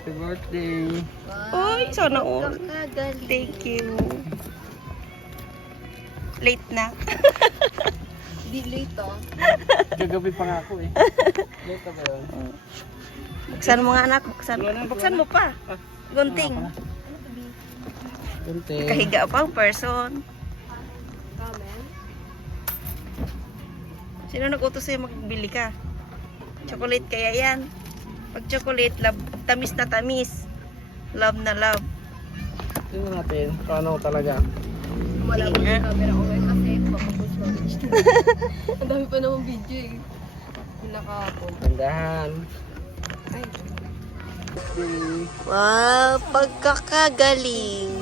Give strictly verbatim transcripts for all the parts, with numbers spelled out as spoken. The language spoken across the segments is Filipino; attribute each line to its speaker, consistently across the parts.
Speaker 1: Happy birthday.
Speaker 2: Uy, sana all. Thank you. Late na.
Speaker 3: Di late oh.
Speaker 1: Gagabi pa nga ako eh. Late ba yun?
Speaker 2: Buksan mo nga anak. Buksan, buksan mo pa. Gunting.
Speaker 1: Gunting.
Speaker 2: Kahiga pa ang person.
Speaker 3: Kamen.
Speaker 2: Sino nag-utos sa'yo magbili ka? Chocolate kaya yan. Pag chocolate, love, tamis na tamis. Love na love.
Speaker 1: Tingnan natin kung ano talaga.
Speaker 3: Wala
Speaker 2: Sige
Speaker 3: mo
Speaker 2: nga.
Speaker 3: yung camera ko ngayon kasi makapush Ang dami pa naman video eh. Pinakapon.
Speaker 1: Tandahan.
Speaker 3: Ay.
Speaker 1: Birthday.
Speaker 2: Wow, pagkakagaling.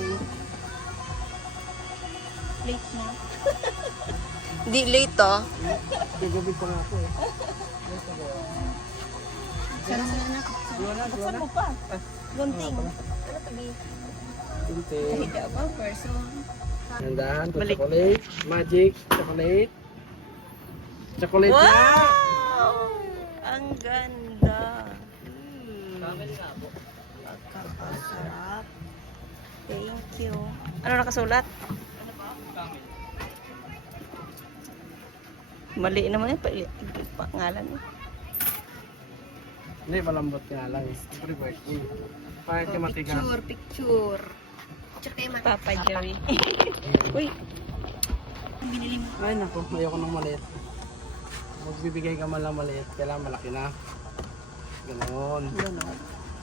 Speaker 2: Late na. Di late oh.
Speaker 1: Gagabi pa nga ako eh. Late ba yun?
Speaker 2: Sana sana anak.
Speaker 1: Wala,
Speaker 2: Buksan
Speaker 1: wala.
Speaker 2: mo pa. Gunting.
Speaker 3: Ano tabi?
Speaker 1: Gunting.
Speaker 2: Kahiga pa ang person.
Speaker 1: Tandahan. to
Speaker 2: Balik.
Speaker 1: Chocolate. Magic. Chocolate. Chocolate na.
Speaker 2: Wow! Ang ganda. Mm. Pagkakasarap. Thank you. Ano nakasulat? Mali naman yun. Pali- Pangalan mo.
Speaker 1: Hindi, malambot nga lang eh. Happy birthday. Kahit yung matigas.
Speaker 3: Picture, picture. Tsaka yung mata.
Speaker 2: Papa Joey. Uy. Binili mo.
Speaker 1: Ay naku, ayoko ng maliit. Magbibigay ka man lang maliit, kailangan malaki na. Ganoon.
Speaker 2: Ganon.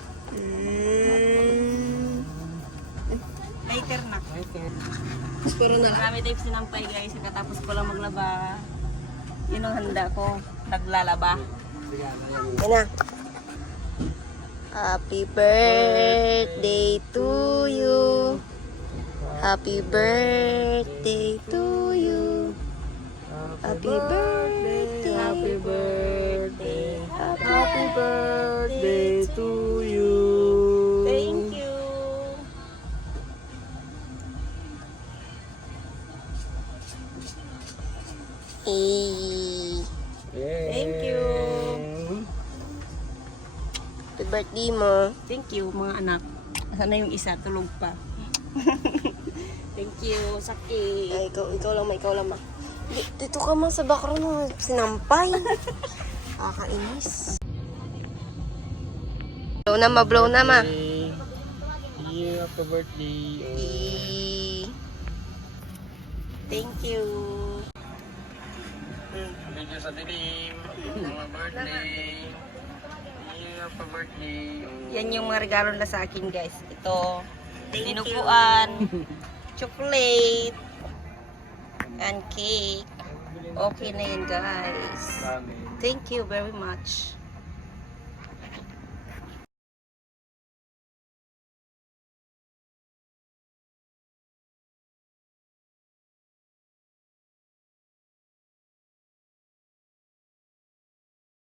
Speaker 2: Mm. Later na.
Speaker 1: Okay.
Speaker 3: Pero na lang.
Speaker 2: Marami tayong sinampay guys. Katapos ko lang maglaba. Yun ang handa ko. Naglalaba. Yan na. Happy birthday to you. Happy birthday to you. Happy birthday.
Speaker 1: Happy birthday.
Speaker 2: Happy
Speaker 1: birthday to you.
Speaker 2: Thank you. Eh.
Speaker 1: Yay.
Speaker 2: Thank you. Happy birthday mo. Thank you mga anak. Asan na yung isa? Tulog pa. Thank you, Saki. Ay, ikaw, ikaw lang ma, ikaw lang ma. Di- Dito ka ma sa background mo. Sinampay. Kakainis. Blow na ma, blow na ma.
Speaker 1: Hey. Yeah, happy birthday.
Speaker 2: Eh. Thank you.
Speaker 1: Medyo sa dilim. Mga birthday. Yeah, happy birthday.
Speaker 2: Yan yung mga regalo na sa akin guys. Ito, dinuguan, chocolate, and cake. Okay na yun guys.
Speaker 1: Dami.
Speaker 2: Thank you very much.